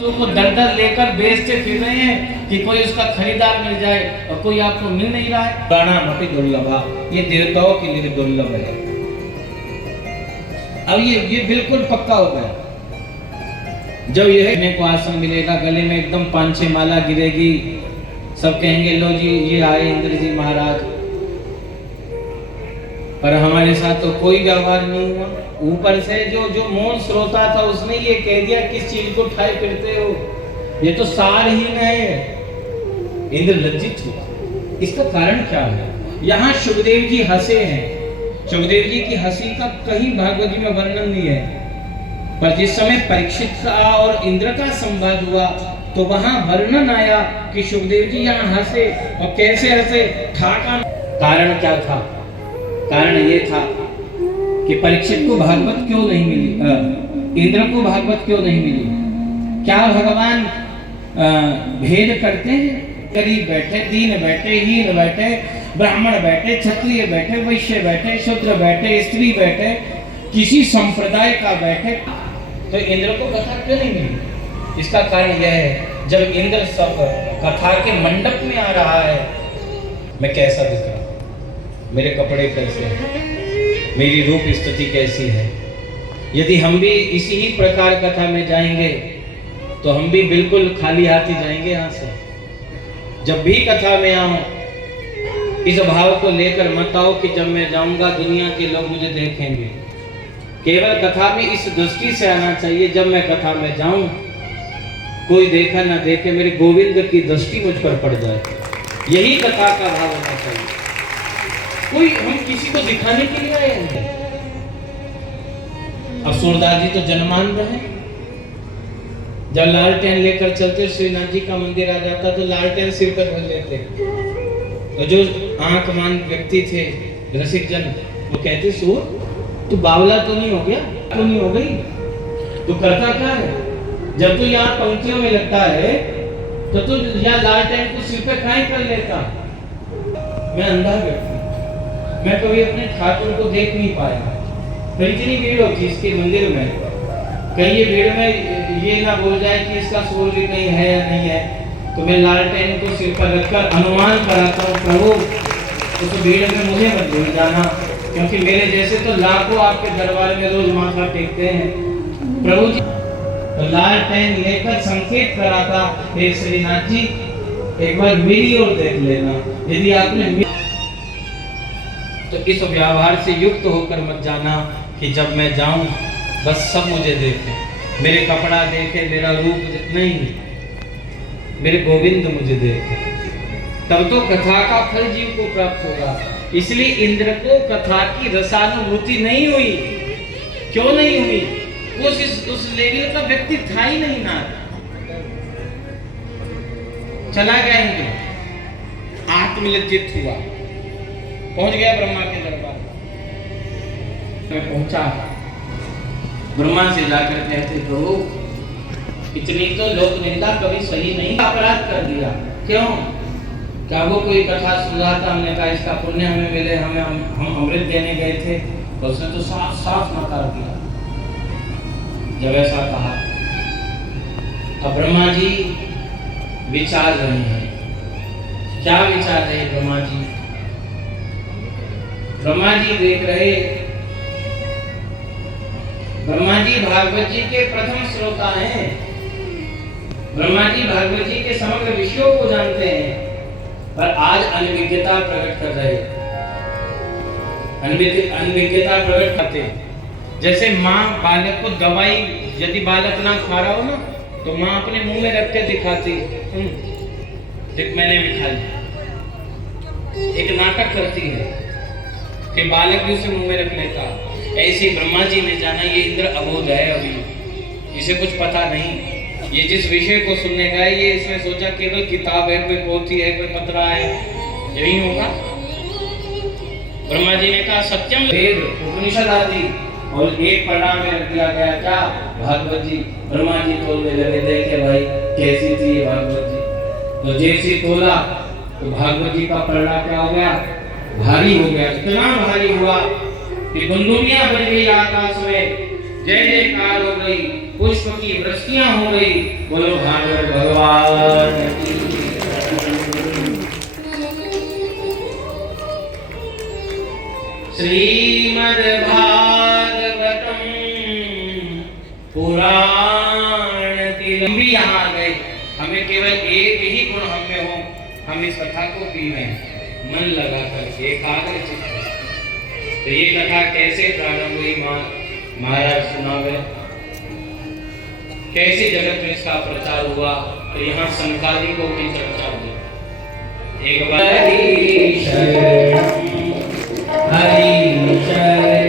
वस्तु को दर दर लेकर बेचते फिर रहे हैं कि कोई उसका खरीदार मिल जाए और कोई आपको मिल नहीं रहा है। प्राणामपि दुर्लभा, ये देवताओं के लिए दुर्लभ है। अब ये बिल्कुल पक्का हो गया। जब यह को आसन मिलेगा, गले में एकदम 5-6 माला गिरेगी, सब कहेंगे लो जी ये आए इंद्र जी महाराज। पर हमारे साथ तो कोई व्यवहार नहीं हुआ। ऊपर से जो मौन श्रोता था उसने ये कह दिया किस चीज को ठाए फिरते हो, ये तो सारहीन है। इंद्र लज्जित हुआ। इसका कारण क्या है? यहाँ सुखदेव जी हंसे हैं। सुखदेव जी की हंसी का कहीं भागवत जी में वर्णन नहीं है, पर जिस समय परीक्षित का और इंद्र का संवाद हुआ तो वहां वर्णन आया कि सुखदेव जी यहाँ हंसे और कैसे हंसे। कारण क्या था? कारण ये था कि परीक्षित को भागवत क्यों नहीं मिली, इंद्र को भागवत क्यों नहीं मिली? क्या भगवान भेद करते हैं? गरीब बैठे, दीन बैठे, हीन बैठे, ब्राह्मण बैठे, क्षत्रिय बैठे, वैश्य बैठे, शूद्र बैठे, स्त्री बैठे, किसी संप्रदाय का बैठे, तो इंद्र को कथा क्यों नहीं मिली? इसका कारण यह है जब इंद्र सब कथा के मंडप में आ रहा है, मैं कैसा दिख रहा हूं, मेरे कपड़े कैसे हैं, मेरी रूप स्थिति कैसी है। यदि हम भी इसी ही प्रकार कथा में जाएंगे तो हम भी बिल्कुल खाली हाथी जाएंगे यहाँ से। जब भी कथा में आऊं इस भाव को लेकर मत आओ कि जब मैं जाऊंगा दुनिया के लोग मुझे देखेंगे। केवल कथा में इस दृष्टि से आना चाहिए, जब मैं कथा में जाऊं कोई देखा ना देखे, मेरे गोविंद की दृष्टि मुझ पर पड़ जाए। यही कथा का भाव होना चाहिए। कोई हम किसी को दिखाने के लिए आए हैं। अब सूरदास जी तो जन्मान रहे, जब लालटेन लेकर चलते श्रीनाथ जी का मंदिर आ जाता तो लालटेन सिर पर भर लेते। तो जो आंख मान व्यक्ति थे रसिक जन, वो कहते सूर तू बावला तो नहीं हो गया, तो नहीं हो गई, तू करता क्या है? जब तू यहाँ पंक्तियों में लगता है तो तू यहाँ लालटेन को सिर पे काहे कर लेता? मैं अंधा व्यक्ति, मैं कभी अपने ठाकुर को देख नहीं पाया। तो इतनी भीड़ होती इसके मंदिर में, कहीं ये भीड़ में ये ना बोल जाए कि इसका सूर्य कहीं है या नहीं है, तो मैं लालटेन को सिर पर रखकर अनुमान कराता हूँ प्रभु उस भीड़ में मुझे मत भूल जाना, क्योंकि मेरे जैसे तो लाखों आपके दरबार में रोज माथा टेकते हैं प्रभु जी। तो लालटेन लेकर संकेत कराता, हे श्रीनाथ जी एक बार मेरी ओर देख लेना। यदि आपने तो इस व्यवहार से युक्त होकर मत जाना कि जब मैं जाऊं बस सब मुझे देखे, मेरे कपड़ा देखे, मेरा रूप नहीं, मेरे गोविंद मुझे देखे, तब तो कथा का फल जीव को प्राप्त होगा। इसलिए इंद्र को कथा की रसानुभूति नहीं हुई। क्यों नहीं हुई? उस लेवल का व्यक्ति था ही नहीं ना। चला गया इंद्र, आत्मलज्जित हुआ, पहुंच गया ब्रह्मा के दरबार में। पहुंचा, ब्रह्मा से जाकर कहते प्रभु इतनी तो लोक निंदा कभी सही नहीं, अपराध कर दिया। क्यों? क्या वो कोई कथा सुन रहा था, हमने कहा इसका पुण्य हमें मिले, हम अमृत देने गए थे, तो उसने तो साफ साफ नकार दिया जब ऐसा कहा। अब ब्रह्मा जी विचार रहे हैं। क्या विचार रहे ब्रह्मा जी? ब्रह्मा जी देख रहे, ब्रह्मा जी भागवत जी के प्रथम श्रोता हैं। ब्रह्मा जी भागवत जी के समग्र विषयों को जानते हैं, पर आज अनभिज्ञता प्रकट कर रहे, अनभिज्ञता प्रकट करते। जैसे माँ बालक को दवाई यदि बालक ना खा रहा हो ना, तो माँ अपने मुंह में रख के दिखाती, देख मैंने भी खा लिया, एक नाटक करती है कि बालक भी उसे मुंह में रख लेता। ऐसे ब्रह्मा जी ने जाना ये इंद्र अबोध है, अभी इसे कुछ पता नहीं। ये जिस विषय को सुनने गया ये इसने सोचा केवल किताब है, कोई पोथी है, कोई पत्रा है, यही होगा। ब्रह्मा जी ने कहा सत्यम वेद उपनिषद आदि, और एक पढ़ा में रख दिया गया क्या? भागवत जी। ब्रह्मा जी तोलने लगे, देखे भाई कैसी थी ये भागवत जी। तो जैसे तोला तो भागवत जी का पढ़ा क्या हो गया? भारी हो गया। इतना भारी हुआ कि गुंदुनियां बज गई आकाश में, जय जयकार हो गई, पुष्प की वृष्टियां हो गई। बोलो के हम भी यहाँ आ गए, हमें केवल एक ही गुण हम में हो, हम इस कथा को पीवें मन लगा कर एकाग्र चित्त। तो ये कथा कैसे प्रारंभ हुई महाराज सुनावे, कैसे जगत में इसका प्रचार हुआ। तो यहाँ संकालिकों की चर्चा हुई। एक बार हरि शरण